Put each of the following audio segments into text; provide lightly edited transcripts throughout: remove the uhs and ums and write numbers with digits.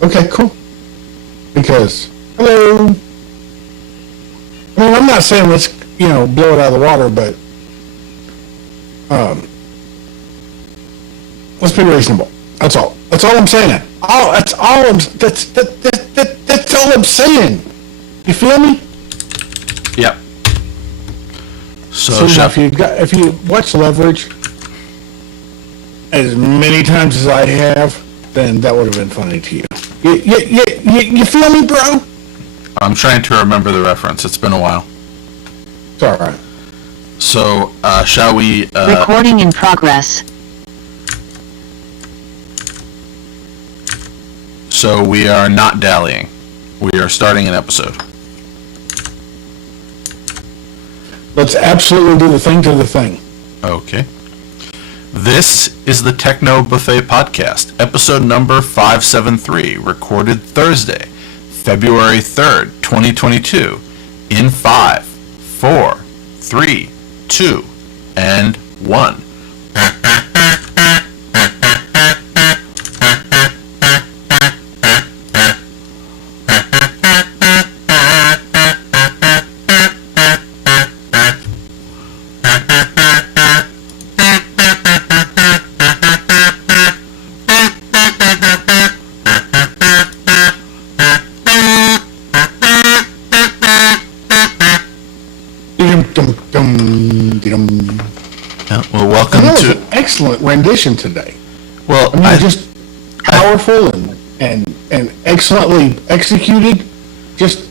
Okay, cool. Because, hello. I mean, I'm not saying let's, blow it out of the water, but let's be reasonable. That's all. That's all I'm saying. That's all I'm saying. You feel me? Yep. So if you watch Leverage as many times as I have, then that would have been funny to you. You feel me, bro? I'm trying to remember the reference. It's been a while. It's all right. So, shall we... Recording in progress. So we are not dallying. We are starting an episode. Let's absolutely do the thing to the thing. Okay. This is the Techno Buffet podcast, episode number 573, recorded Thursday, February 3rd, 2022, in 5, 4, 3, 2, and 1. Well, welcome that was to an excellent rendition today. Well, I mean, just powerful and excellently executed. Just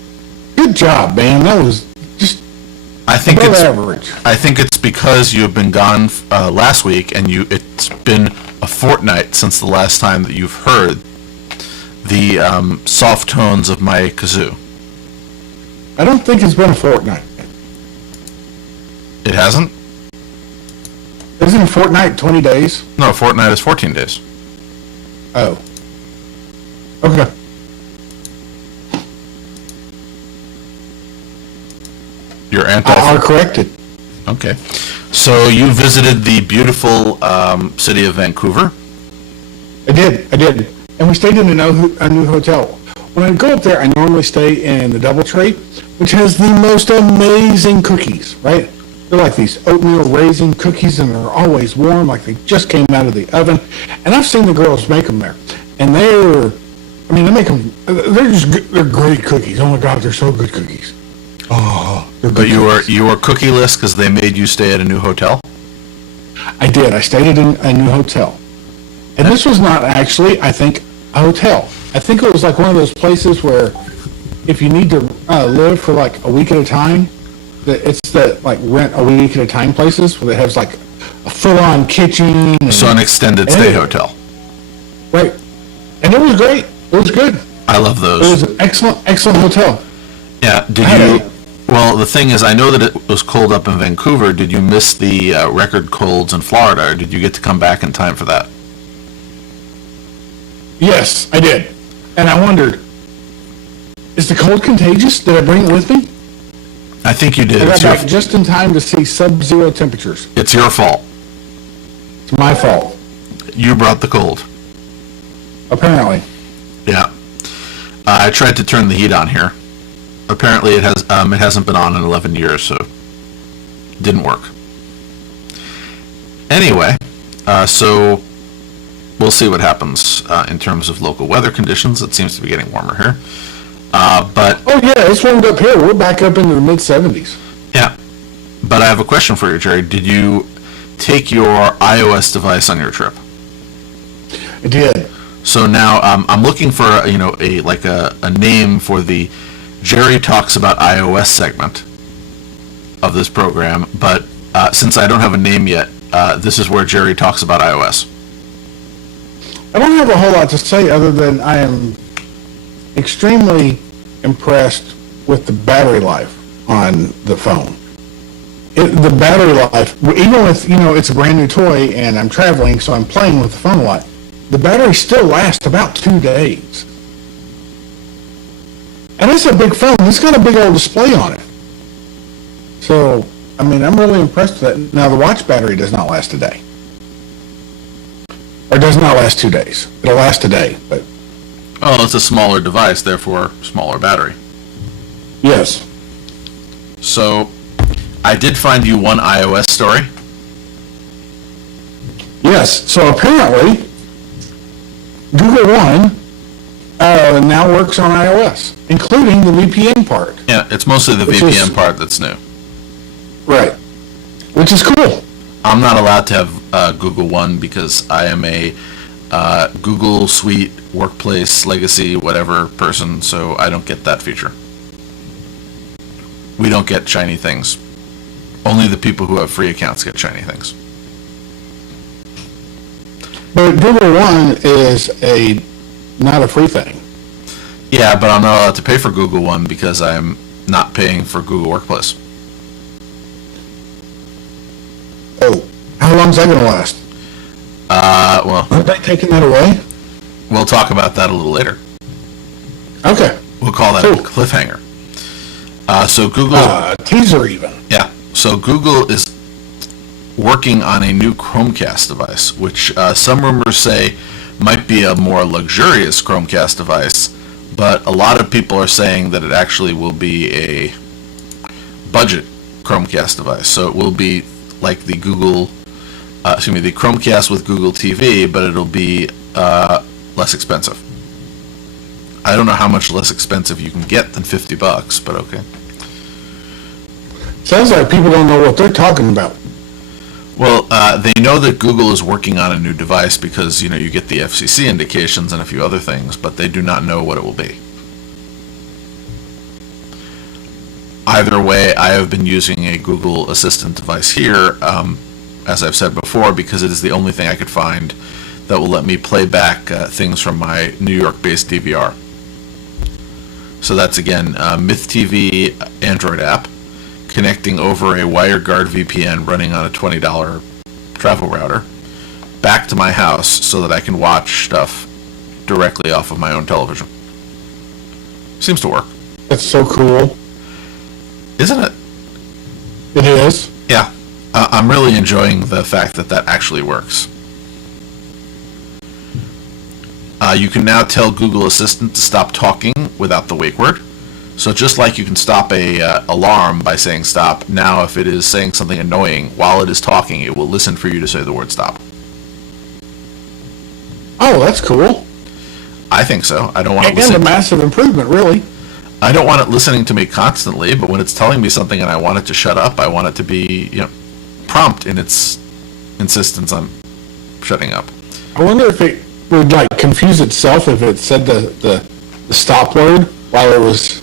good job, man. That was just above average. I think it's because you've been gone last week, and it's been a fortnight since the last time that you've heard the soft tones of my kazoo. I don't think it's been a fortnight. It hasn't? Isn't a fortnight 20 days? No, a fortnight is 14 days. Oh. Okay. You're I'll correct it. Okay. So you visited the beautiful city of Vancouver? I did. And we stayed in a new hotel. When I go up there, I normally stay in the Doubletree, which has the most amazing cookies, right? They're like these oatmeal raisin cookies, and they're always warm, like they just came out of the oven. And I've seen the girls make them there, and they make them. They're great cookies. Oh my God, they're so good cookies. Oh, they're good. But you were cookie-less because they made you stay at a new hotel? I did. I stayed at a new hotel, and this was not actually, I think, a hotel. I think it was like one of those places where, if you need to live for like a week at a time. It's the like rent a week at a time places where it has like a full-on kitchen. So an extended stay hotel. Right. And it was great. It was good. I love those. It was an excellent hotel. Yeah. Well, the thing is, I know that it was cold up in Vancouver. Did you miss the record colds in Florida, or did you get to come back in time for that? Yes, I did. And I wondered, is the cold contagious? Did I bring it with me? I think you did. I got back just in time to see sub-zero temperatures. It's your fault. It's my fault. You brought the cold. Apparently. Yeah. I tried to turn the heat on here. Apparently it hasn't been on in 11 years, so it didn't work. Anyway, so we'll see what happens in terms of local weather conditions. It seems to be getting warmer here. But oh yeah, it's warmed up here. We're back up into the mid-70s. Yeah, but I have a question for you, Jerry. Did you take your iOS device on your trip? I did. So now I'm looking for a name for the Jerry Talks About iOS segment of this program. But since I don't have a name yet, this is where Jerry talks about iOS. I don't have a whole lot to say other than I am extremely impressed with the battery life on the phone. The battery life, even with, it's a brand new toy and I'm traveling, so I'm playing with the phone a lot, the battery still lasts about 2 days. And it's a big phone. It's got a big old display on it. So, I'm really impressed with that. Now, the watch battery does not last a day. Or does not last 2 days. It'll last a day, but Oh, it's a smaller device, therefore smaller battery. Yes. So, I did find you one iOS story. Yes. So apparently, Google One now works on iOS, including the VPN part. Yeah, it's mostly the VPN part that's new. Right. Which is cool. I'm not allowed to have Google One because I am a Google Suite, Workplace, Legacy, whatever person, so I don't get that feature. We don't get shiny things. Only the people who have free accounts get shiny things. But Google One is not a free thing. Yeah, but I'm not allowed to pay for Google One because I'm not paying for Google Workplace. Oh, how long's that going to last? Well, Aren't they taking that away? we'll talk about that a little later. Okay. We'll call that a Cool. cliffhanger. So Google, Teaser even. yeah. So Google is working on a new Chromecast device, which some rumors say might be a more luxurious Chromecast device, but a lot of people are saying that it actually will be a budget Chromecast device. So it will be like the the Chromecast with Google TV, but it'll be less expensive. I don't know how much less expensive you can get than $50, but okay. Sounds like people don't know what they're talking about. Well, they know that Google is working on a new device because, you get the FCC indications and a few other things, but they do not know what it will be. Either way, I have been using a Google Assistant device here, as I've said before, because it is the only thing I could find that will let me play back things from my New York-based DVR. So that's, again, Myth TV Android app, connecting over a WireGuard VPN running on a $20 travel router back to my house so that I can watch stuff directly off of my own television. Seems to work. That's so cool. Isn't it? It is. Yeah. I'm really enjoying the fact that that actually works. You can now tell Google Assistant to stop talking without the wake word. So just like you can stop a alarm by saying stop, now if it is saying something annoying while it is talking, it will listen for you to say the word stop. Oh, that's cool. I think so. I don't want it And a listening. massive improvement, really. I don't want it listening to me constantly, but when it's telling me something and I want it to shut up, I want it to be, prompt in its insistence on shutting up. I wonder if it would confuse itself if it said the stop word while it was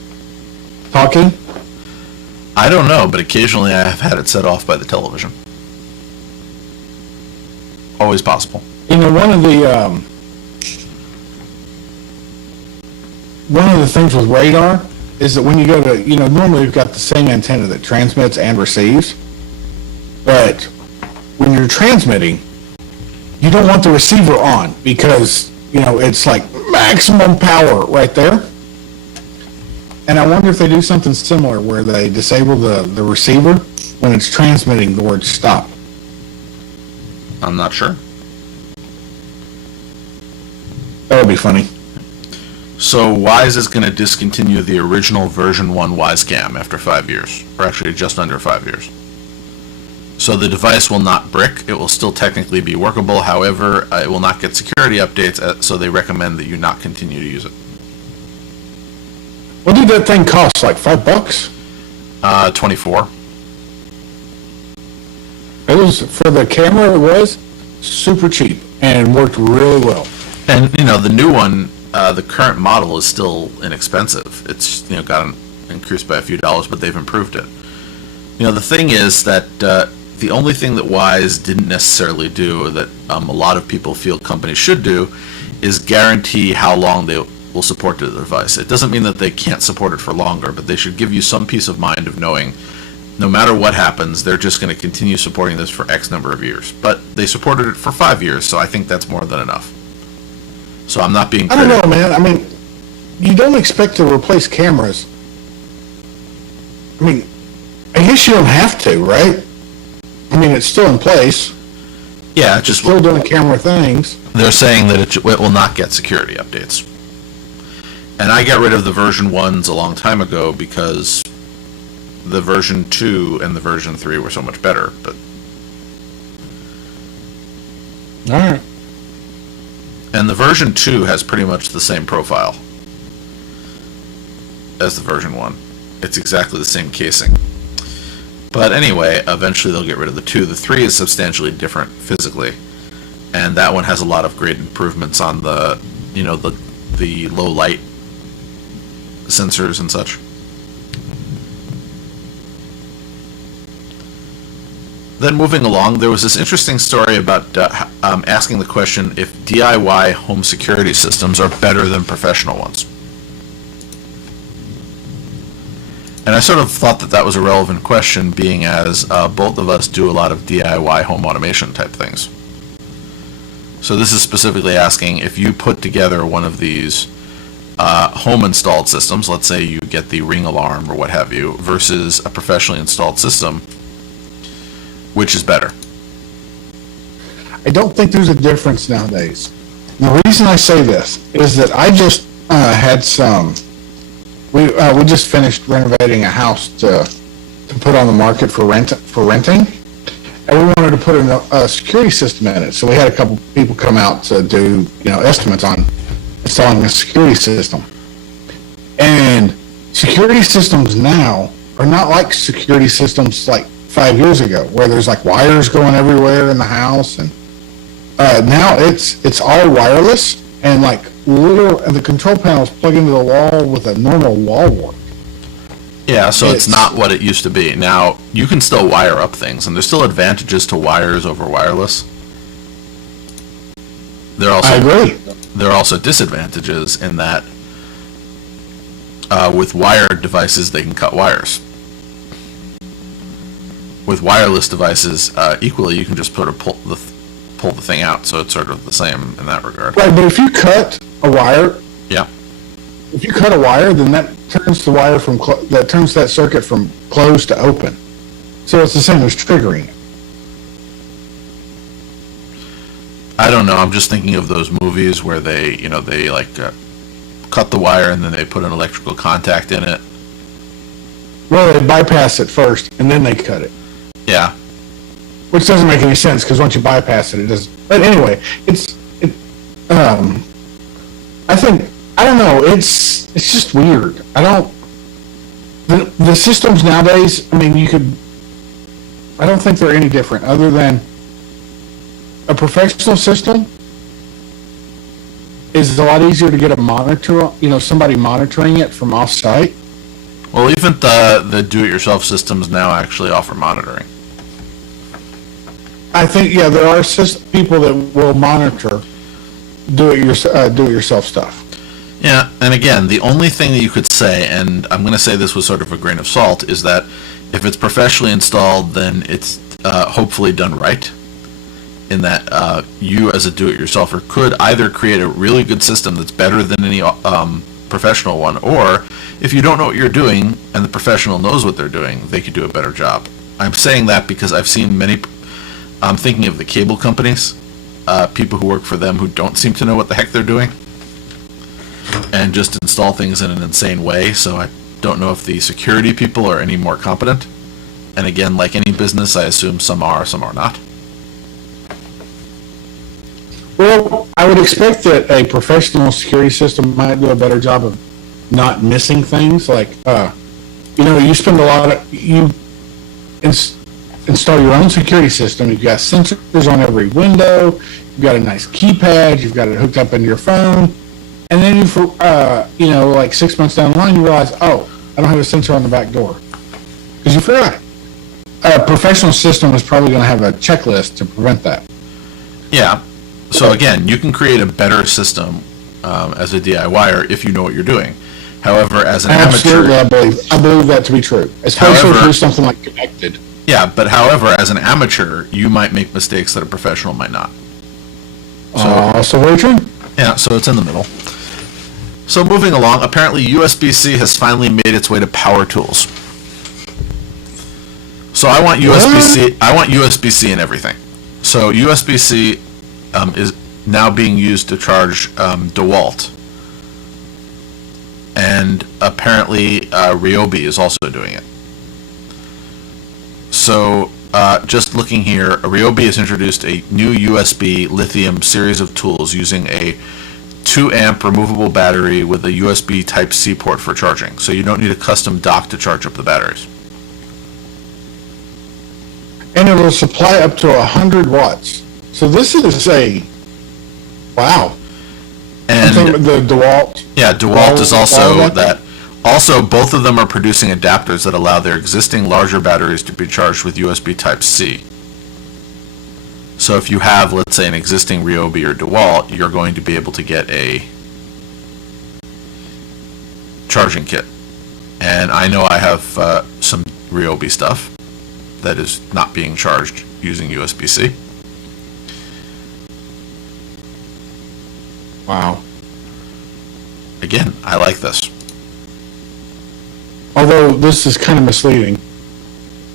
talking. I don't know, but occasionally I have had it set off by the television. Always possible. One of the things with radar is that when you go to, normally you've got the same antenna that transmits and receives, but when you're transmitting, you don't want the receiver on because, it's like maximum power right there. And I wonder if they do something similar where they disable the receiver when it's transmitting the word stop. I'm not sure. That would be funny. So Wise is going to discontinue the original version 1 WiseCam after 5 years, or actually just under 5 years. So the device will not brick. It will still technically be workable. However, it will not get security updates, so they recommend that you not continue to use it. What did that thing cost? Like $5? 24. It was, for the camera, it was super cheap and worked really well. And, the new one, the current model is still inexpensive. It's, got increased by a few dollars, but they've improved it. The thing is that the only thing that Wise didn't necessarily do that a lot of people feel companies should do is guarantee how long they will support the device. It doesn't mean that they can't support it for longer, but they should give you some peace of mind of knowing no matter what happens, they're just going to continue supporting this for X number of years. But they supported it for 5 years, so I think that's more than enough. So I'm not being I don't know, man. I mean, you don't expect to replace cameras. I mean, I guess you don't have to, right? I mean, it's still in place. Yeah, just Still doing camera things. they're saying that it will not get security updates. And I got rid of the version 1s a long time ago because the version 2 and the version 3 were so much better. But All right. and the version 2 has pretty much the same profile as the version 1. It's exactly the same casing. But anyway, eventually they'll get rid of the 2. The 3 is substantially different physically, and that one has a lot of great improvements on the, the low light sensors and such. Then moving along, there was this interesting story about asking the question if DIY home security systems are better than professional ones. And I sort of thought that that was a relevant question, being as both of us do a lot of DIY home automation type things. So this is specifically asking if you put together one of these home installed systems, let's say you get the Ring alarm or what have you, versus a professionally installed system, which is better? I don't think there's a difference nowadays. The reason I say this is that I just had some. We just finished renovating a house to put on the market for renting, and we wanted to put a security system in it. So we had a couple people come out to do estimates on installing a security system. And security systems now are not like security systems like 5 years ago, where there's like wires going everywhere in the house, and now it's all wireless, and like and the control panels plug into the wall with a normal wall wart. Yeah, so it's not what it used to be. Now, you can still wire up things, and there's still advantages to wires over wireless. I agree. There are also disadvantages in that with wired devices, they can cut wires. With wireless devices, equally, you can just pull the thing out, so it's sort of the same in that regard. Right, but if you cut a wire, yeah, if you cut a wire, then that turns the wire that turns that circuit from closed to open. So it's the same as triggering it. I don't know. I'm just thinking of those movies where they cut the wire and then they put an electrical contact in it. Well, they bypass it first and then they cut it. Yeah. Which doesn't make any sense, because once you bypass it, it doesn't. But anyway, I don't know. It's just weird. The systems nowadays. I mean, I don't think they're any different, other than a professional system is a lot easier to get a monitor. Somebody monitoring it from off-site. Well, even the do-it-yourself systems now actually offer monitoring. I think, there are people that will monitor do-it-yourself stuff. Yeah, and again, the only thing that you could say, and I'm going to say this with sort of a grain of salt, is that if it's professionally installed, then it's hopefully done right, in that you as a do-it-yourselfer could either create a really good system that's better than any professional one, or if you don't know what you're doing and the professional knows what they're doing, they could do a better job. I'm saying that because I've seen I'm thinking of the cable companies, people who work for them who don't seem to know what the heck they're doing, and just install things in an insane way. So I don't know if the security people are any more competent. And again, like any business, I assume some are not. Well, I would expect that a professional security system might do a better job of not missing things. Like, you spend you install your own security system. You've got sensors on every window. You've got a nice keypad. You've got it hooked up into your phone. And then like 6 months down the line, you realize, oh, I don't have a sensor on the back door. Because you forgot it. A professional system is probably going to have a checklist to prevent that. Yeah. So again, you can create a better system as a DIYer if you know what you're doing. However, as an Absolutely, amateur, I believe that to be true. Especially if there's something like connected. Yeah, but however, as an amateur, you might make mistakes that a professional might not. So very true. Yeah, so it's in the middle. So moving along, apparently Usbc has finally made its way to power tools. So I want USB-C. I want USB-C in everything. So USB-C is now being used to charge DeWalt. and apparently Ryobi is also doing it. So, just looking here, Ryobi has introduced a new USB lithium series of tools using a 2 amp removable battery with a USB Type-C port for charging. So you don't need a custom dock to charge up the batteries. And it will supply up to 100 watts. So this is wow. And the DeWalt. yeah, DeWalt is also DeWalt that. Also, both of them are producing adapters that allow their existing larger batteries to be charged with USB Type-C. So if you have, let's say, an existing Ryobi or DeWalt, you're going to be able to get a charging kit. And I know I have some Ryobi stuff that is not being charged using USB-C. Wow. Again, I like this. Although this is kind of misleading.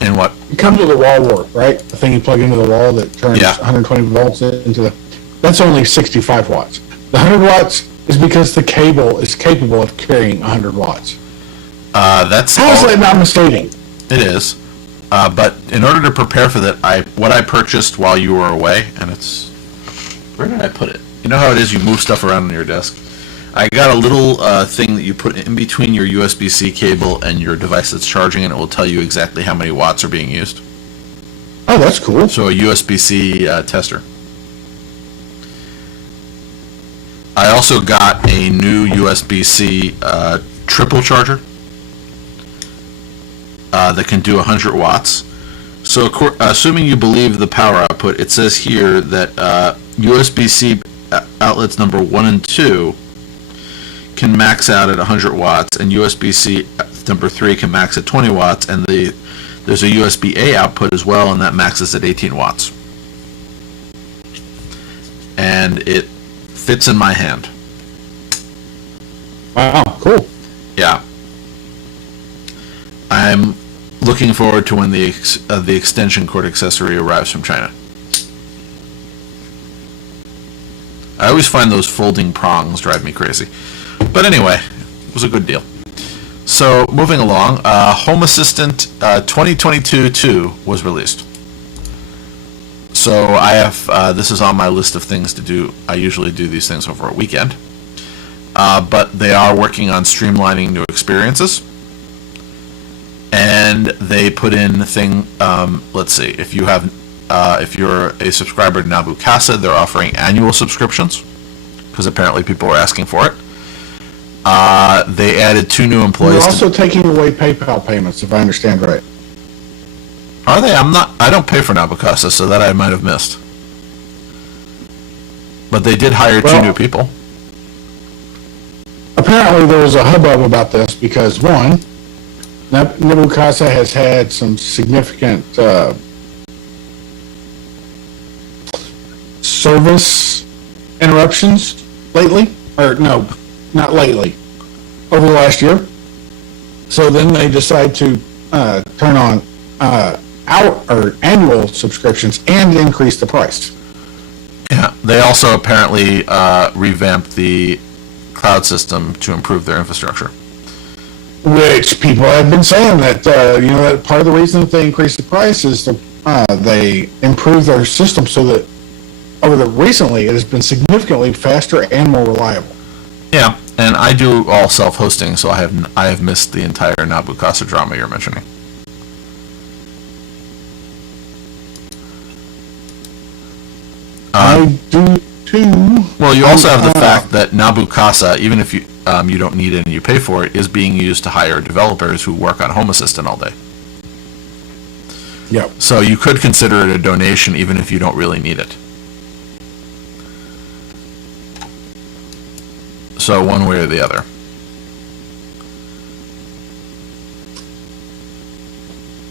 And what? It comes with a wall wart, right? The thing you plug into the wall that turns Yeah. 120 volts into the... That's only 65 watts. The 100 watts is because the cable is capable of carrying 100 watts. That's How is all- that not misleading? It is. But in order to prepare for that, what I purchased while you were away, and it's... Where did I put it? You know how it is, you move stuff around on your desk? I got a little thing that you put in between your USB-C cable and your device that's charging, and it will tell you exactly how many watts are being used. Oh, that's cool. So a USB-C tester. I also got a new USB-C triple charger that can do 100 watts. So assuming you believe the power output, it says here that USB-C outlets number 1 and 2 can max out at 100 watts, and USB-C number 3 can max at 20 watts, and there's a USB-A output as well, and that maxes at 18 watts. And it fits in my hand. Wow, cool. Yeah. I'm looking forward to when the extension cord accessory arrives from China. I always find those folding prongs drive me crazy. But anyway, it was a good deal. So, moving along, Home Assistant 2022-2 was released. So I have, this is on my list of things to do. I usually do these things over a weekend. But they are working on streamlining new experiences. And they put in let's see, if you're a subscriber to Nabu Casa, they're offering annual subscriptions, because apparently people were asking for it. They added 2 new employees. We're also taking away PayPal payments, if I understand right. Are they? I don't pay for Nabu Casa, so that I might have missed. But they did hire 2 new people. Apparently there was a hubbub about this because, one, Nabu Casa has had some significant service interruptions lately. Or no, not lately. Over the last year. So then they decide to turn on annual subscriptions and increase the price. Yeah, they also apparently revamped the cloud system to improve their infrastructure. Which people have been saying that, that part of the reason that they increased the price is they improved their system so that recently it has been significantly faster and more reliable. Yeah, and I do all self-hosting, so I have missed the entire Nabu Casa drama you're mentioning. I do too. Well, you also have the fact that Nabu Casa, even if you don't need it and you pay for it, is being used to hire developers who work on Home Assistant all day. Yep. So you could consider it a donation even if you don't really need it. So one way or the other.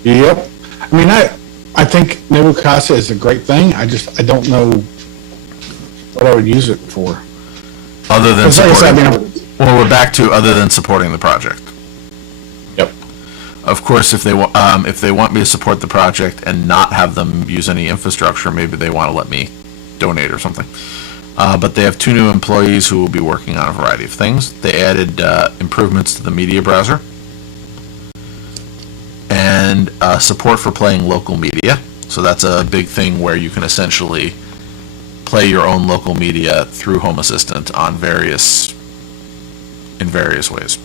Yep. I mean, I think Nabu Casa is a great thing. I don't know what I would use it for. Other than Because like I said, supporting, well, we're back to other than supporting the project. Yep. Of course, if they want me to support the project and not have them use any infrastructure, maybe they want to let me donate or something. But they have 2 new employees who will be working on a variety of things. They added improvements to the media browser and support for playing local media. So that's a big thing where you can essentially play your own local media through Home Assistant in various ways.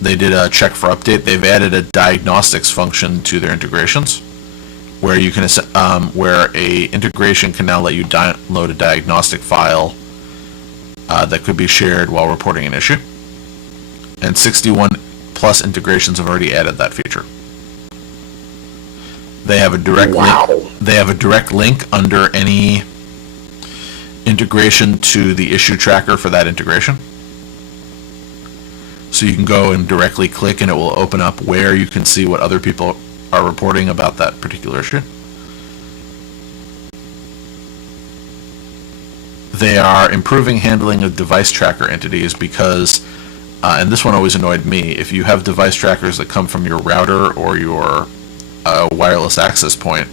They did a check for update. They've added a diagnostics function to their integrations, where you can where a integration can now let you download a diagnostic file that could be shared while reporting an issue. And 61 plus integrations have already added that feature. They have a direct link. They have a direct link under any integration to the issue tracker for that integration. So you can go and directly click and it will open up where you can see what other people are reporting about that particular issue. They are improving handling of device tracker entities because, and this one always annoyed me, if you have device trackers that come from your router or your wireless access point,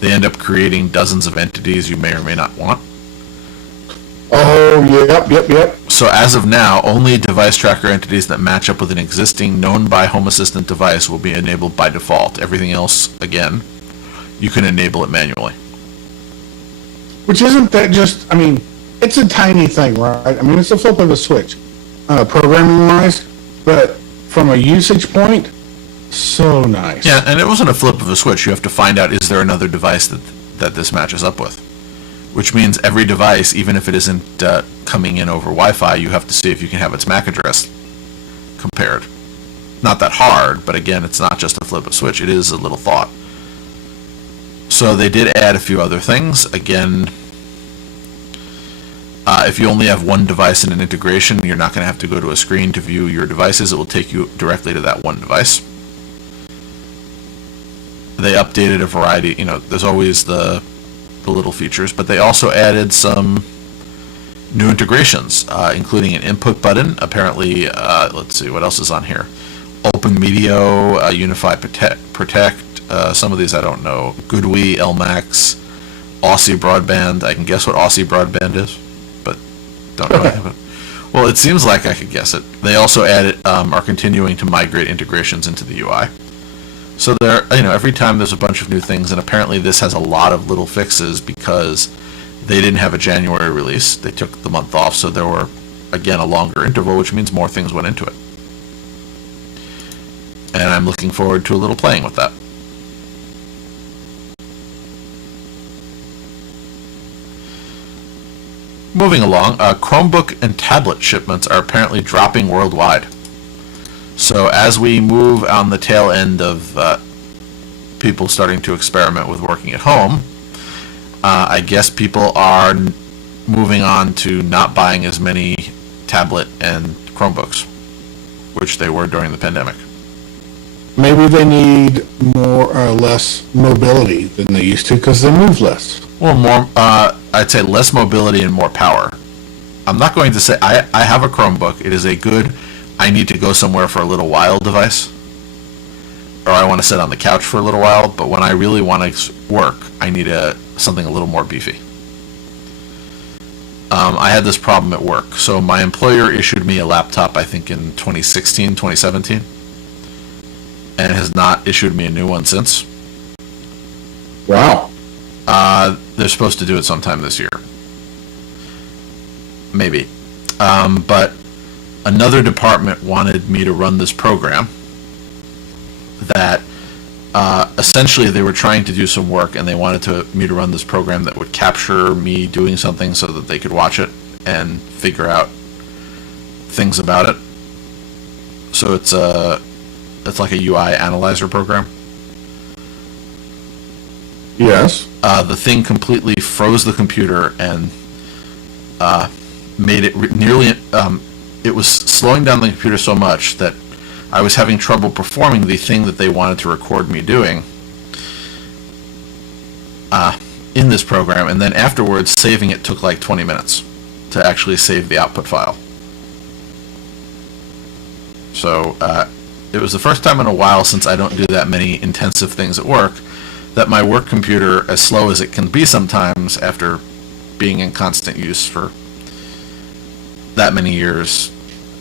they end up creating dozens of entities you may or may not want. Oh, yep. So as of now, only device tracker entities that match up with an existing known by Home Assistant device will be enabled by default. Everything else, again, you can enable it manually. Which isn't that just, I mean, it's a tiny thing, right? I mean, it's a flip of a switch, programming-wise, but from a usage point, so nice. Yeah, and it wasn't a flip of a switch. You have to find out, is there another device that this matches up with? Which means every device, even if it isn't coming in over Wi-Fi, you have to see if you can have its MAC address compared. Not that hard, but again, it's not just a flip of a switch. It is a little thought. So they did add a few other things. Again, if you only have one device in an integration, you're not going to have to go to a screen to view your devices. It will take you directly to that one device. They updated a variety, there's always the little features, but they also added some new integrations, including an input button. Apparently, let's see, what else is on here? Open Medio, Unify Protect, some of these I don't know. GoodWe, LMAX, Aussie Broadband. I can guess what Aussie Broadband is, but don't know anything about it. Well, it seems like I could guess it. They also added, are continuing to migrate integrations into the UI. So there, every time there's a bunch of new things, and apparently this has a lot of little fixes because they didn't have a January release. They took the month off, so there were, again, a longer interval, which means more things went into it. And I'm looking forward to a little playing with that. Moving along, Chromebook and tablet shipments are apparently dropping worldwide. So as we move on the tail end of people starting to experiment with working at home, I guess people are moving on to not buying as many tablet and Chromebooks, which they were during the pandemic. Maybe they need more or less mobility than they used to because they move less. Well, more, I'd say less mobility and more power. I'm not going to say, I have a Chromebook. It is a good, I need to go somewhere for a little while device, or I want to sit on the couch for a little while, but when I really want to work, I need something a little more beefy. I had this problem at work. So my employer issued me a laptop, I think in 2016, 2017, and has not issued me a new one since. Wow. They're supposed to do it sometime this year. Maybe. But another department wanted me to run this program that essentially they were trying to do some work, and they wanted me to run this program that would capture me doing something so that they could watch it and figure out things about it. So it's like a UI analyzer program. Yes. The thing completely froze the computer and made it nearly, it was slowing down the computer so much that I was having trouble performing the thing that they wanted to record me doing in this program, and then afterwards saving it took like 20 minutes to actually save the output file. So it was the first time in a while, since I don't do that many intensive things at work, that my work computer, as slow as it can be sometimes after being in constant use for that many years,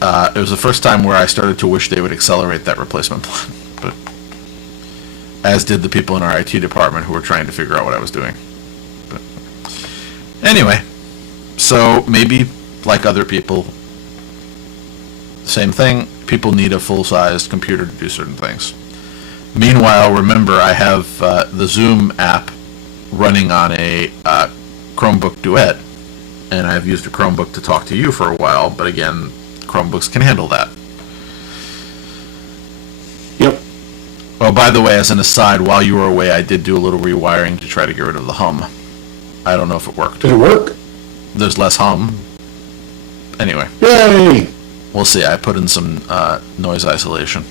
it was the first time where I started to wish they would accelerate that replacement plan. But as did the people in our IT department who were trying to figure out what I was doing. But anyway, so maybe like other people, same thing, people need a full-sized computer to do certain things. Meanwhile, remember, I have the Zoom app running on a Chromebook Duet, and I've used a Chromebook to talk to you for a while, but again, Chromebooks can handle that. Yep. Oh, by the way, as an aside, while you were away, I did do a little rewiring to try to get rid of the hum. I don't know if it worked. Did it work? There's less hum. Anyway. Yay! We'll see. I put in some noise isolation.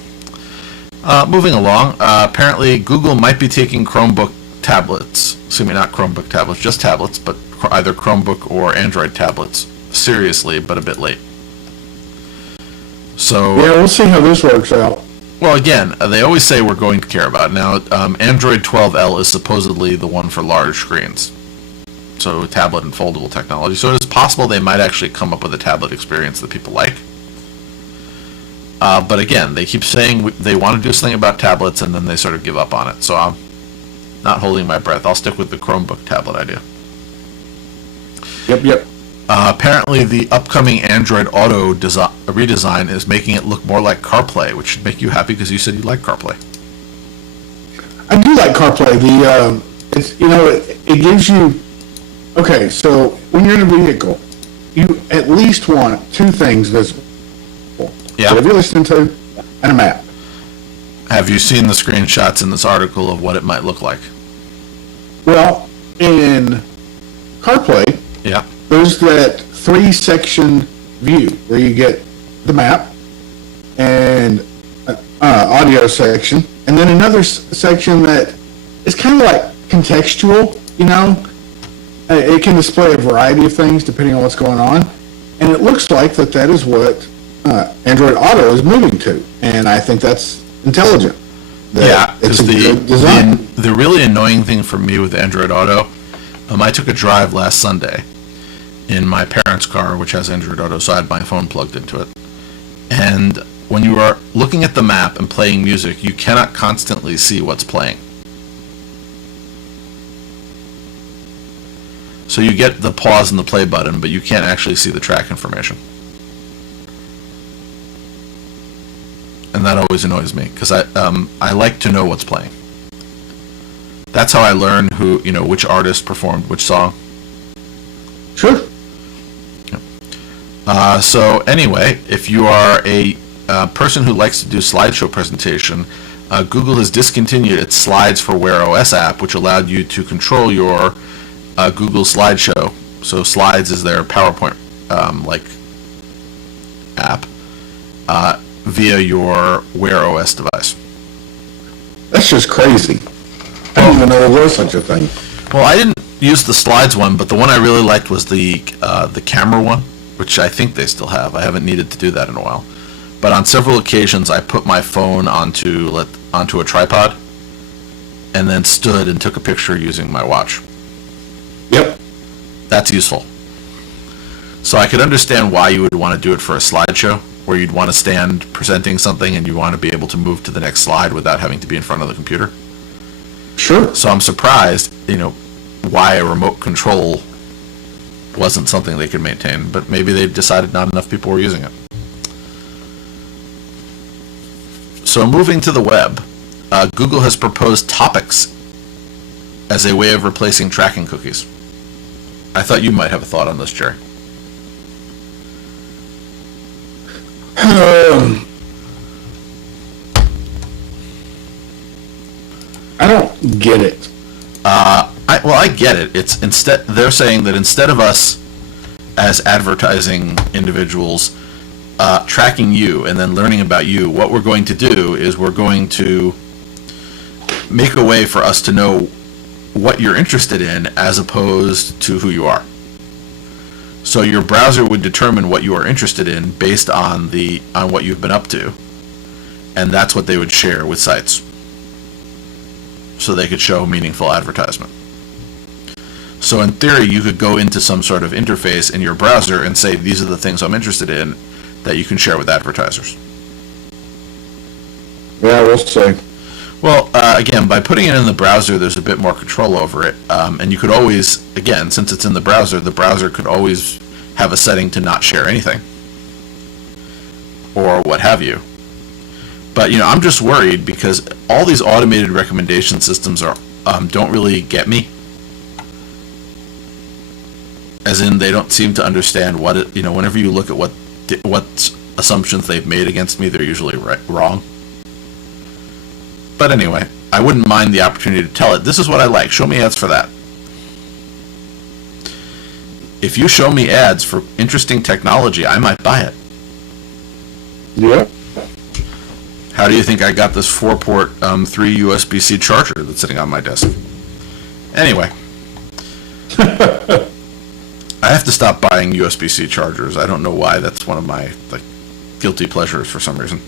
Moving along, apparently Google might be taking Chromebook tablets, excuse me, not Chromebook tablets, just tablets, but either Chromebook or Android tablets, seriously, but a bit late. So, Yeah, we'll see how this works out. well, again, they always say we're going to care about it. Now, Android 12L is supposedly the one for large screens, so tablet and foldable technology. So it's possible they might actually come up with a tablet experience that people like. But again, they keep saying they want to do something about tablets, and then they sort of give up on it. So I'm not holding my breath. I'll stick with the Chromebook tablet idea. Yep. Apparently, the upcoming Android Auto redesign is making it look more like CarPlay, which should make you happy because you said you like CarPlay. I do like CarPlay. It's it gives you. Okay, so when you're in a vehicle, you at least want two things visible. Yeah. What you're listening to, and a map. Have you seen the screenshots in this article of what it might look like? Well, in CarPlay, Yeah. there's that 3-section view where you get the map and audio section, and then another section that is kind of like contextual, It can display a variety of things depending on what's going on, and it looks like that is what Android Auto is moving to, and I think that's intelligent. Yeah, It's because a good the design. the really annoying thing for me with Android Auto, I took a drive last Sunday in my parents' car, which has Android Auto, so I had my phone plugged into it. And when you are looking at the map and playing music, you cannot constantly see what's playing. So you get the pause and the play button, but you can't actually see the track information. And that always annoys me, because I like to know what's playing. That's how I learn which artist performed which song. Sure. So anyway, if you are a person who likes to do slideshow presentation, Google has discontinued its Slides for Wear OS app, which allowed you to control your Google slideshow. So Slides is their PowerPoint like app via your Wear OS device. That's just crazy. I didn't even know there was such a thing. Well, I didn't use the Slides one, but the one I really liked was the camera one, which I think they still have. I haven't needed to do that in a while. But on several occasions, I put my phone onto a tripod and then stood and took a picture using my watch. Yep. That's useful. So I could understand why you would want to do it for a slideshow, where you'd want to stand presenting something and you want to be able to move to the next slide without having to be in front of the computer. Sure. So I'm surprised, why a remote control wasn't something they could maintain, but maybe they decided not enough people were using it. So moving to the web, Google has proposed topics as a way of replacing tracking cookies. I thought you might have a thought on this, Jerry. I don't get it. I get it. They're saying that instead of us as advertising individuals tracking you and then learning about you, what we're going to do is we're going to make a way for us to know what you're interested in as opposed to who you are. So your browser would determine what you are interested in based on what you've been up to, and that's what they would share with sites, so they could show meaningful advertisement. So in theory, you could go into some sort of interface in your browser and say, these are the things I'm interested in that you can share with advertisers. Yeah, we'll see. Well, again, by putting it in the browser, there's a bit more control over it. And you could always, again, since it's in the browser could always have a setting to not share anything. Or what have you. But, I'm just worried because all these automated recommendation systems are don't really get me. As in, they don't seem to understand what it, whenever you look at what assumptions they've made against me, they're usually wrong. But anyway, I wouldn't mind the opportunity to tell it, this is what I like, show me ads for that. If you show me ads for interesting technology, I might buy it. Yeah. How do you think I got this 4-port 3 Usbc charger that's sitting on my desk? Anyway. I have to stop buying Usbc chargers. I don't know why. That's one of my guilty pleasures for some reason.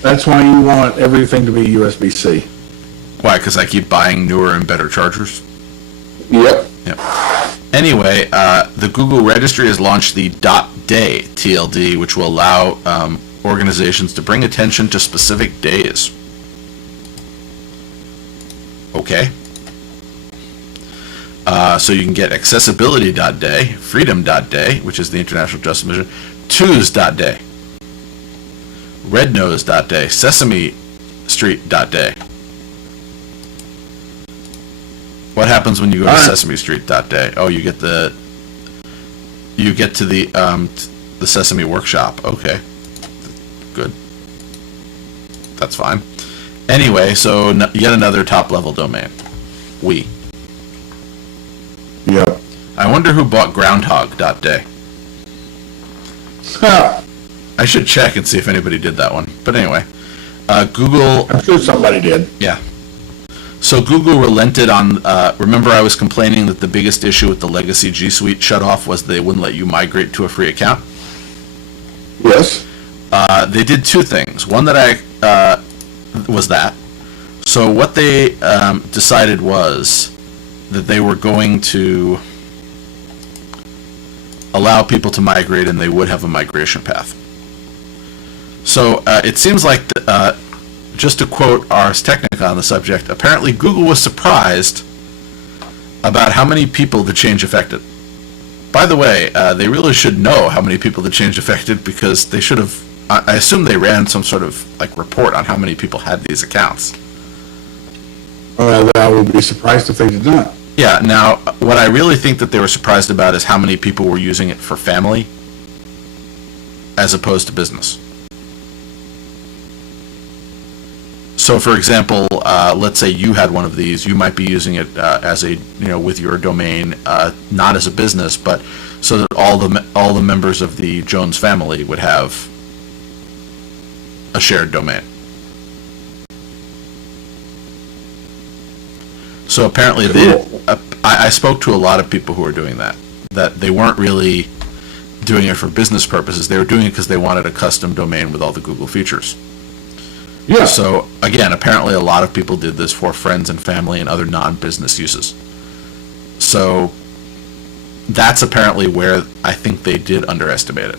That's why you want everything to be USB-C. Why? Because I keep buying newer and better chargers? Yep. Yep. Anyway, the Google registry has launched the .day TLD, which will allow organizations to bring attention to specific days. Okay. So you can get accessibility.day, freedom.day, which is the International Justice Mission, twos.day, rednose.day, sesame street.day. What happens when you go to sesame street.day? Oh, you get to the Sesame Workshop. Okay. Good. That's fine. Anyway, so yet another top-level domain. Yep. I wonder who bought Groundhog.day. I should check and see if anybody did that one. But anyway, Google... I'm sure somebody did. Yeah. So Google relented on... remember I was complaining that the biggest issue with the legacy G Suite shutoff was they wouldn't let you migrate to a free account? Yes. They did two things. One that was that. So what they decided was that they were going to allow people to migrate and they would have a migration path. So it seems like, just to quote Ars Technica on the subject, apparently Google was surprised about how many people the change affected. By the way, they really should know how many people the change affected because they should have, I assume they ran some sort of report on how many people had these accounts. I would be surprised if they did not. Yeah, now, what I really think that they were surprised about is how many people were using it for family as opposed to business. So, for example, let's say you had one of these, you might be using it as a, with your domain, not as a business, but so that all the members of the Jones family would have a shared domain. So apparently, I spoke to a lot of people who were doing that they weren't really doing it for business purposes. They were doing it because they wanted a custom domain with all the Google features. Yeah. So again, apparently a lot of people did this for friends and family and other non-business uses. So that's apparently where I think they did underestimate it.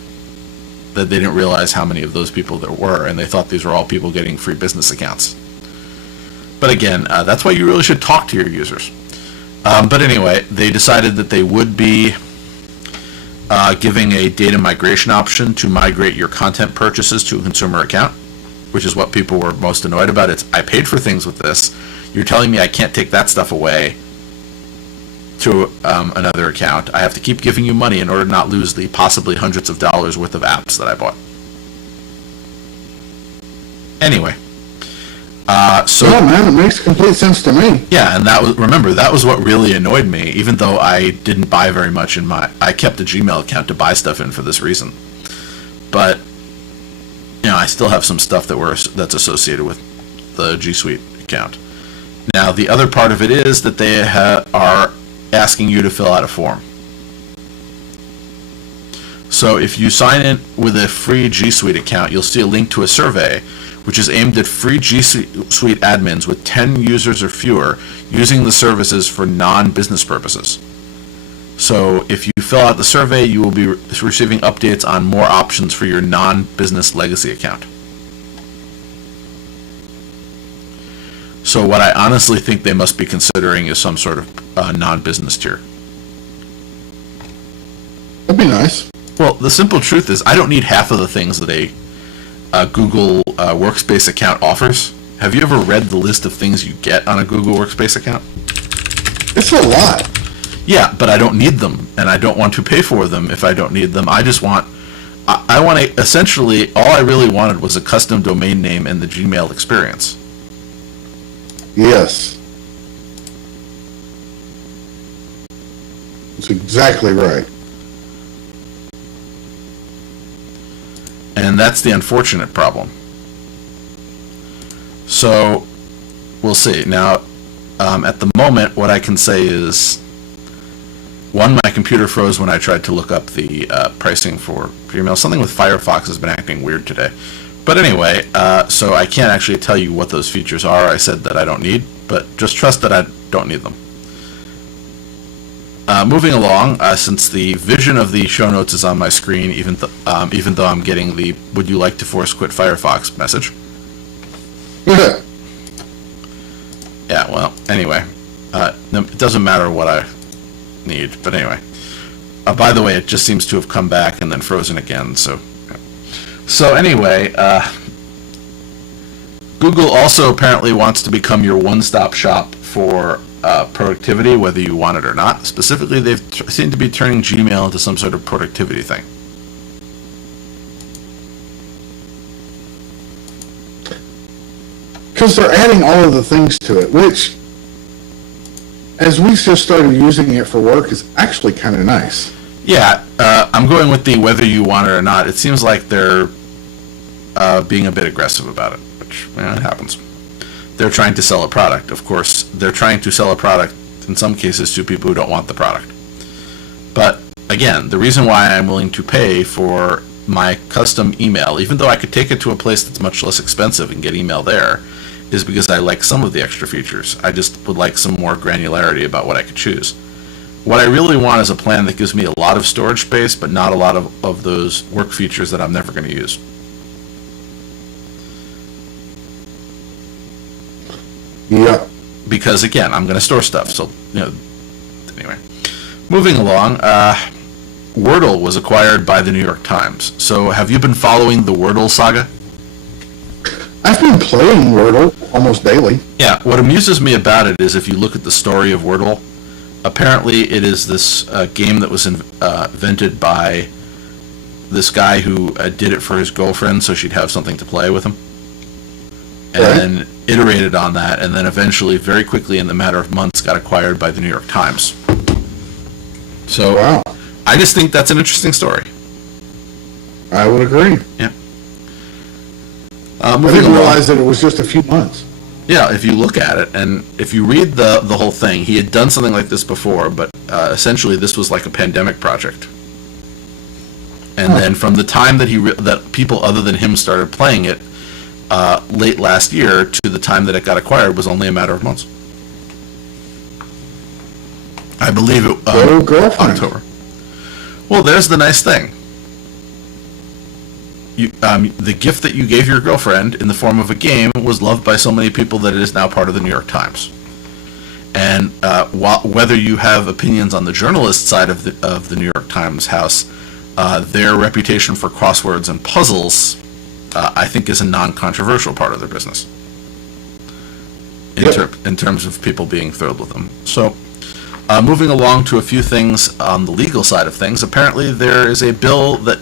That they didn't realize how many of those people there were, and they thought these were all people getting free business accounts. But again, that's why you really should talk to your users. But anyway, they decided that they would be giving a data migration option to migrate your content purchases to a consumer account, which is what people were most annoyed about. It's, I paid for things with this. You're telling me I can't take that stuff away to another account. I have to keep giving you money in order to not lose the possibly hundreds of dollars worth of apps that I bought. Anyway. Yeah, man, it makes complete sense to me. Yeah, and that was what really annoyed me, even though I didn't buy very much I kept a Gmail account to buy stuff in for this reason. But, I still have some stuff that's associated with the G Suite account. Now, the other part of it is that they are asking you to fill out a form. So if you sign in with a free G Suite account, you'll see a link to a survey which is aimed at free G Suite admins with 10 users or fewer using the services for non-business purposes. So if you fill out the survey, you will be receiving updates on more options for your non-business legacy account. So what I honestly think they must be considering is some sort of non-business tier. That'd be nice. Well, the simple truth is I don't need half of the things that a Google Workspace account offers. Have you ever read the list of things you get on a Google Workspace account? It's a lot. Yeah, but I don't need them, and I don't want to pay for them if I don't need them. I just want, I want to, essentially, all I really wanted was a custom domain name and the Gmail experience. Yes. That's exactly right. And that's the unfortunate problem. So, we'll see. Now, at the moment, what I can say is, one, my computer froze when I tried to look up the pricing for Gmail. Something with Firefox has been acting weird today. But anyway, so I can't actually tell you what those features are. I said that I don't need, but just trust that I don't need them. Moving along, since the vision of the show notes is on my screen, even though I'm getting the "Would you like to force quit Firefox" message. Yeah. Yeah. Well, anyway, it doesn't matter what I need, but anyway. By the way, it just seems to have come back and then frozen again. So anyway, Google also apparently wants to become your one-stop shop for productivity, whether you want it or not. Specifically, they seem to be turning Gmail into some sort of productivity thing. Because they're adding all of the things to it, which, as we just started using it for work, is actually kind of nice. Yeah, I'm going with the whether you want it or not. It seems like they're being a bit aggressive about it, which it happens. They're trying to sell a product. Of course, they're trying to sell a product, in some cases, to people who don't want the product. But, again, the reason why I'm willing to pay for my custom email, even though I could take it to a place that's much less expensive and get email there, is because I like some of the extra features. I just would like some more granularity about what I could choose. What I really want is a plan that gives me a lot of storage space, but not a lot of those work features that I'm never going to use. Yeah. Because, again, I'm going to store stuff. So, anyway. Moving along, Wordle was acquired by the New York Times. So, have you been following the Wordle saga? I've been playing Wordle almost daily. Yeah, what amuses me about it is if you look at the story of Wordle, apparently it is this game that was invented by this guy who did it for his girlfriend so she'd have something to play with him. And then iterated on that, and then eventually, very quickly, in the matter of months, got acquired by the New York Times. So, Wow. I just think that's an interesting story. I would agree. Yeah. I Moving didn't along. realize that it was just a few months. Yeah, if you look at it, and if you read the whole thing, he had done something like this before, but essentially this was like a pandemic project. And then from the time that that people other than him started playing it, late last year to the time that it got acquired was only a matter of months. I believe it girlfriend. October. Well, there's the nice thing. The gift that you gave your girlfriend in the form of a game was loved by so many people that it is now part of the New York Times. And whether you have opinions on the journalist side of the New York Times house, their reputation for crosswords and puzzles, I think, is a non-controversial part of their business. In terms of people being thrilled with them. So, moving along to a few things on the legal side of things, apparently there is a bill that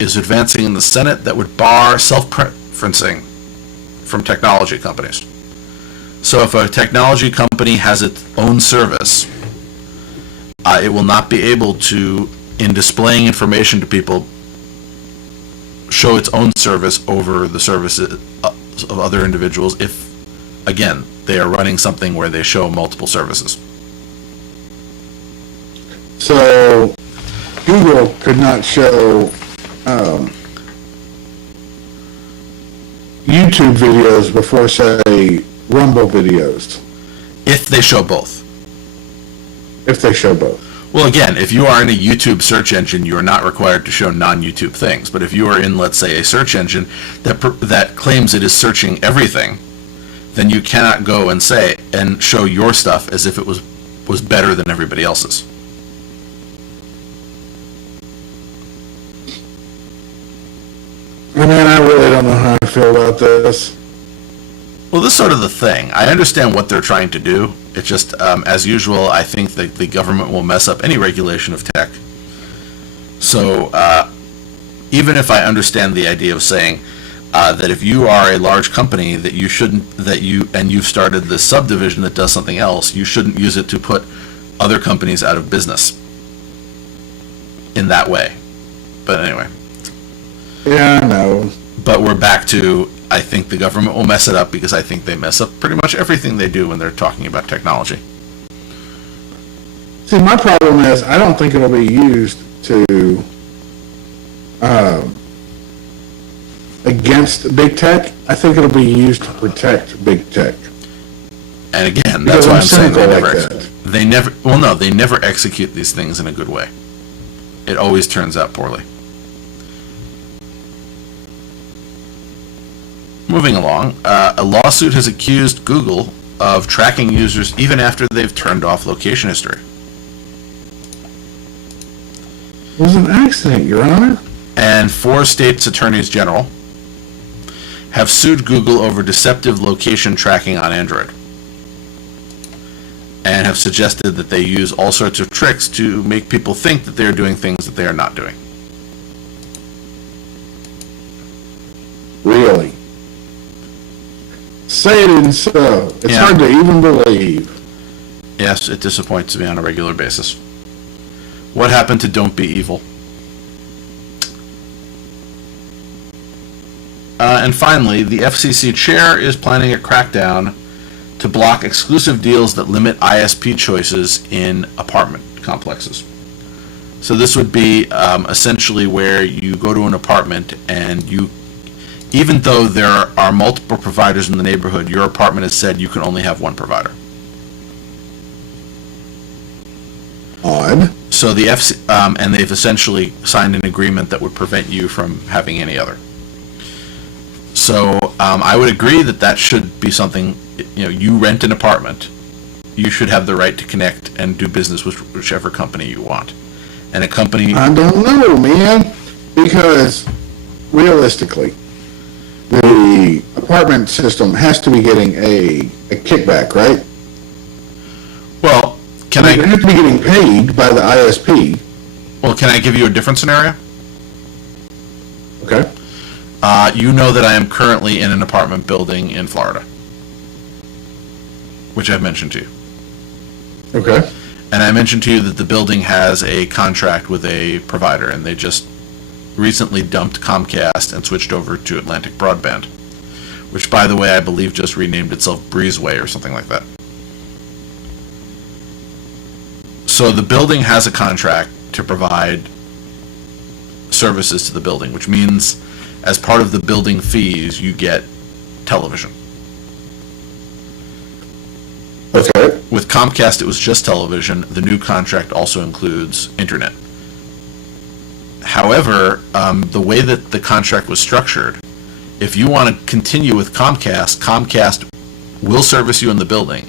is advancing in the Senate that would bar self-preferencing from technology companies. So if a technology company has its own service, it will not be able to, in displaying information to people, show its own service over the services of other individuals if, again, they are running something where they show multiple services. So Google could not show YouTube videos before, say, Rumble videos. If they show both. If they show both. Well, again, if you are in a YouTube search engine, you are not required to show non-YouTube things. But if you are in, let's say, a search engine that claims it is searching everything, then you cannot go and say and show your stuff as if it was better than everybody else's. I mean, I really don't know how I feel about this. Well, this is sort of the thing. I understand what they're trying to do. It's just, as usual, I think that the government will mess up any regulation of tech. So, even if I understand the idea of saying that if you are a large company that you shouldn't, and you've started this subdivision that does something else, you shouldn't use it to put other companies out of business in that way. But anyway. Yeah, I know. But we're back to, I think the government will mess it up because I think they mess up pretty much everything they do when they're talking about technology. See, my problem is I don't think it'll be used to against big tech. I think it'll be used to protect big tech. And again, Because that's why I'm I'm saying cynical they never execute these things in a good way. It always turns out poorly. Moving along, a lawsuit has accused Google of tracking users even after they've turned off location history. It was an accident, Your Honor. And 4 states' attorneys general have sued Google over deceptive location tracking on Android, and have suggested that they use all sorts of tricks to make people think that they're doing things that they are not doing. Really? Say it isn't so. It's Yeah. hard to even believe. Yes, it disappoints me on a regular basis. What happened to Don't Be Evil? And finally, the FCC chair is planning a crackdown to block exclusive deals that limit ISP choices in apartment complexes. So this would be essentially where you go to an apartment and even though there are multiple providers in the neighborhood, your apartment has said you can only have one provider. Odd. So the and they've essentially signed an agreement that would prevent you from having any other. So I would agree that should be something. You rent an apartment, you should have the right to connect and do business with whichever company you want, and a company. I don't know, man, because realistically, the apartment system has to be getting a kickback, right? Well, They have to be getting paid by the ISP. Well, can I give you a different scenario? Okay. You know that I am currently in an apartment building in Florida, which I've mentioned to you. Okay. And I mentioned to you that the building has a contract with a provider, and they just recently dumped Comcast and switched over to Atlantic Broadband, which, by the way, I believe just renamed itself Breezeway or something like that. So the building has a contract to provide services to the building, which means as part of the building fees, you get television. Okay. With Comcast, it was just television. The new contract also includes internet. However, the way that the contract was structured, if you want to continue with Comcast, Comcast will service you in the building.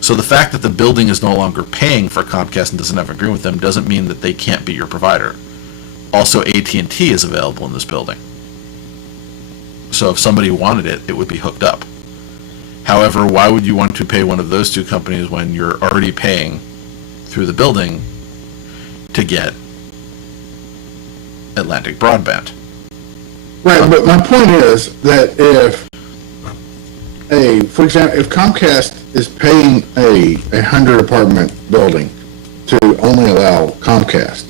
So the fact that the building is no longer paying for Comcast and doesn't have an agreement with them doesn't mean that they can't be your provider. Also, AT&T is available in this building. So if somebody wanted it, it would be hooked up. However, why would you want to pay one of those two companies when you're already paying through the building to get Atlantic Broadband? Right, but my point is that for example, if Comcast is paying a 100 apartment building to only allow Comcast,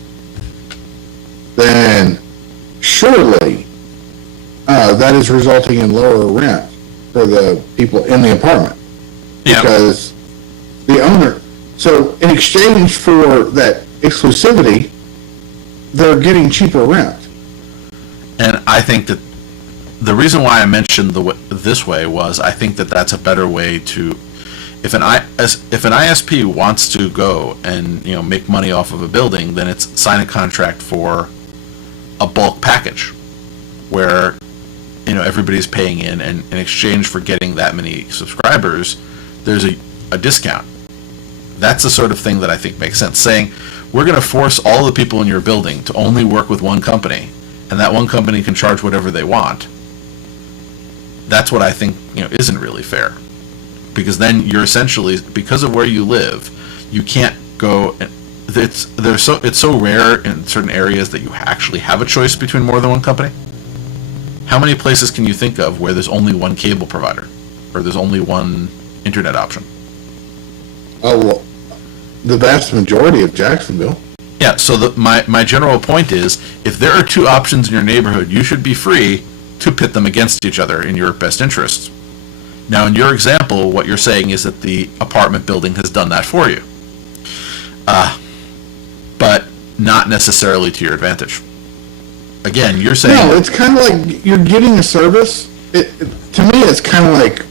then surely that is resulting in lower rent for the people in the apartment. Yeah. Because the owner, so in exchange for that exclusivity, they're getting cheaper rent. And I think that the reason why I mentioned this way was I think that that's a better way to, If an ISP wants to go and make money off of a building, then it's sign a contract for a bulk package where everybody's paying in, and in exchange for getting that many subscribers, there's a discount. That's the sort of thing that I think makes sense. Saying we're going to force all the people in your building to only work with one company, and that one company can charge whatever they want. That's what I think isn't really fair, because then you're essentially, because of where you live, you can't go. It's so rare in certain areas that you actually have a choice between more than one company. How many places can you think of where there's only one cable provider, or there's only one internet option? Oh, well, the vast majority of Jacksonville. Yeah, so my general point is, if there are two options in your neighborhood, you should be free to pit them against each other in your best interests. Now, in your example, what you're saying is that the apartment building has done that for you. But not necessarily to your advantage. Again, you're saying... No, it's kind of like you're getting a service. To me, it's kind of like...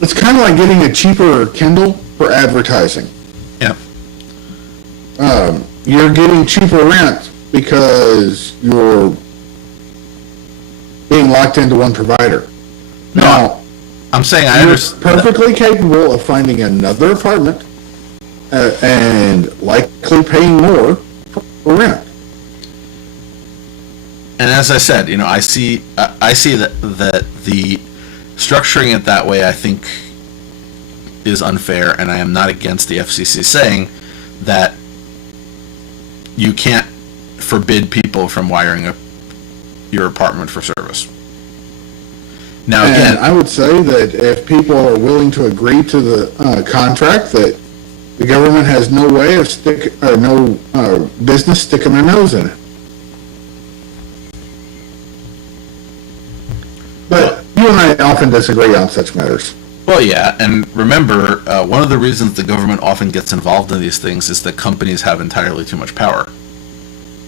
it's kind of like getting a cheaper Kindle for advertising. Yeah. You're getting cheaper rent because you're being locked into one provider. Now, I'm saying you're perfectly capable of finding another apartment and likely paying more for rent. And as I said, I see that the structuring it that way, I think, is unfair, and I am not against the FCC saying that you can't forbid people from wiring up your apartment for service. Now, again, and I would say that if people are willing to agree to the contract, that the government has no way of business sticking their nose in it. But you and I often disagree on such matters. Well, yeah, and remember, one of the reasons the government often gets involved in these things is that companies have entirely too much power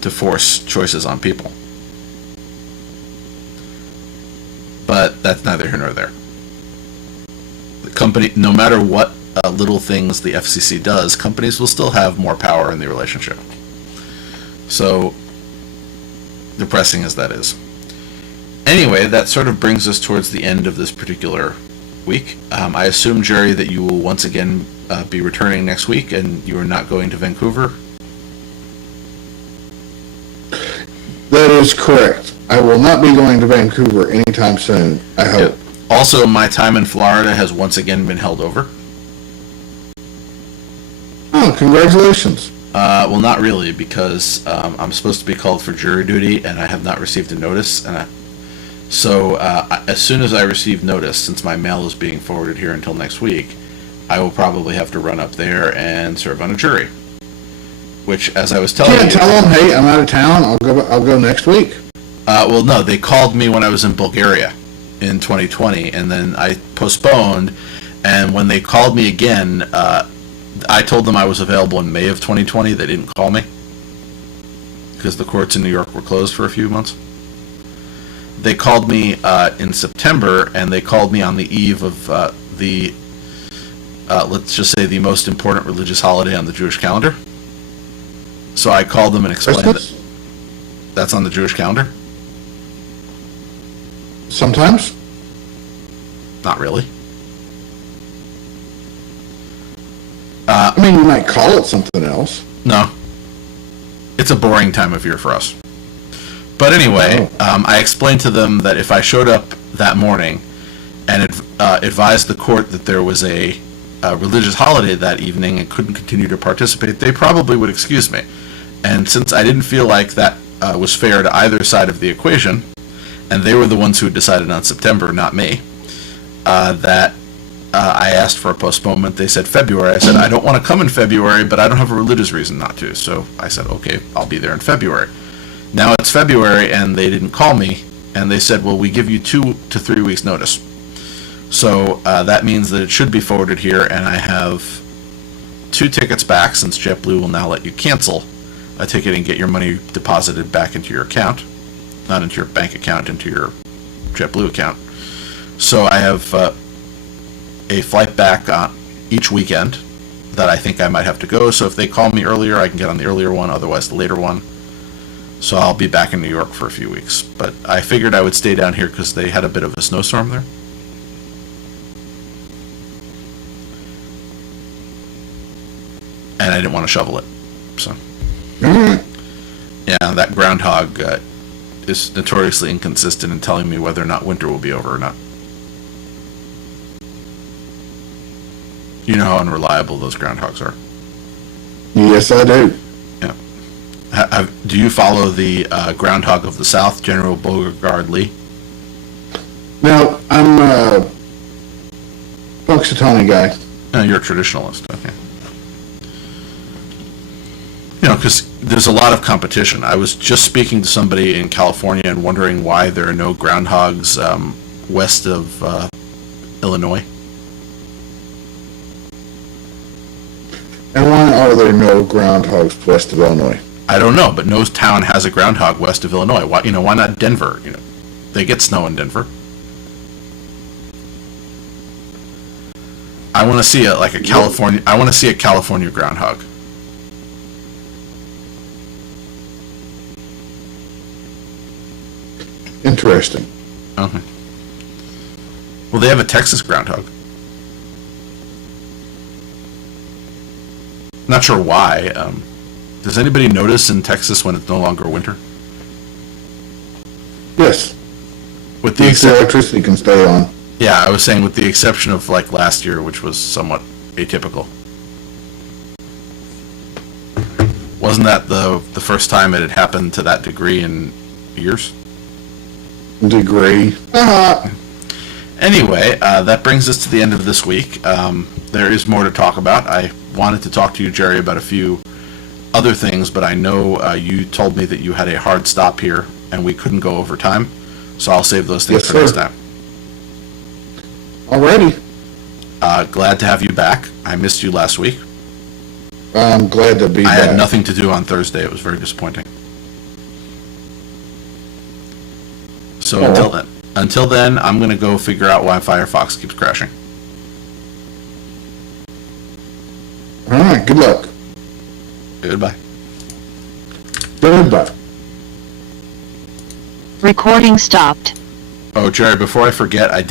to force choices on people. But that's neither here nor there. The company, no matter what little things the FCC does, companies will still have more power in the relationship. So, depressing as that is. Anyway, that sort of brings us towards the end of this particular week. I assume, Jerry, that you will once again be returning next week, and you are not going to Vancouver? That is correct. I will not be going to Vancouver anytime soon, I hope. Yeah. Also, my time in Florida has once again been held over. Oh, congratulations. Well, not really, because I'm supposed to be called for jury duty, and I have not received a notice. So as soon as I receive notice, since my mail is being forwarded here until next week, I will probably have to run up there and serve on a jury. Which, as I was telling you... Can't tell them, hey, I'm out of town, I'll go next week. Well, no, they called me when I was in Bulgaria in 2020, and then I postponed, and when they called me again, I told them I was available in May of 2020. They didn't call me because the courts in New York were closed for a few months. They called me in September, and they called me on the eve of let's just say, the most important religious holiday on the Jewish calendar. So I called them and explained that that's on the Jewish calendar. Sometimes? Not really. I mean, you might call it something else. No. It's a boring time of year for us. But anyway, I explained to them that if I showed up that morning and advised the court that there was a religious holiday that evening and couldn't continue to participate, they probably would excuse me. And since I didn't feel like that was fair to either side of the equation, and they were the ones who had decided on September, not me, that I asked for a postponement. They said February. I said, I don't want to come in February, but I don't have a religious reason not to. So I said, okay, I'll be there in February. Now it's February, and they didn't call me, and they said, well, we give you 2 to 3 weeks notice. So that means that it should be forwarded here, and I have 2 tickets back, since JetBlue will now let you cancel a ticket and get your money deposited back into your account. Not into your bank account, into your JetBlue account. So I have a flight back each weekend that I think I might have to go. So if they call me earlier, I can get on the earlier one, otherwise the later one. So I'll be back in New York for a few weeks. But I figured I would stay down here because they had a bit of a snowstorm there. And I didn't want to shovel it. So, yeah, that Groundhog is notoriously inconsistent in telling me whether or not winter will be over or not. You know how unreliable those groundhogs are. Yes, I do. Yeah. Do you follow the Groundhog of the South, General Beauregard Lee? Now, I'm a Punxsutawney guy. No, you're a traditionalist. Okay. You know, because there's a lot of competition. I was just speaking to somebody in California and wondering why there are no groundhogs west of Illinois. And why are there no groundhogs west of Illinois? I don't know, but no town has a groundhog west of Illinois. Why, why not Denver? They get snow in Denver. I want to see I want to see a California groundhog. Interesting. Okay. Well, they have a Texas groundhog. Not sure why. Does anybody notice in Texas when it's no longer winter? Yes. With the The electricity can stay on. Yeah, I was saying with the exception of like last year, which was somewhat atypical. Wasn't that the first time it had happened to that degree in years? Degree. Anyway, that brings us to the end of this week. There is more to talk about. I wanted to talk to you, Jerry, about a few other things, but I know you told me that you had a hard stop here and we couldn't go over time, so I'll save those things Yes, for next sir. time. Alrighty. Glad to have you back. I missed you last week. I'm glad to be I back. had nothing to do on Thursday. It was very disappointing. So Oh. until then, I'm going to go figure out why Firefox keeps crashing. Alright, good luck. Goodbye. Goodbye. Recording stopped. Oh, Jerry, before I forget, I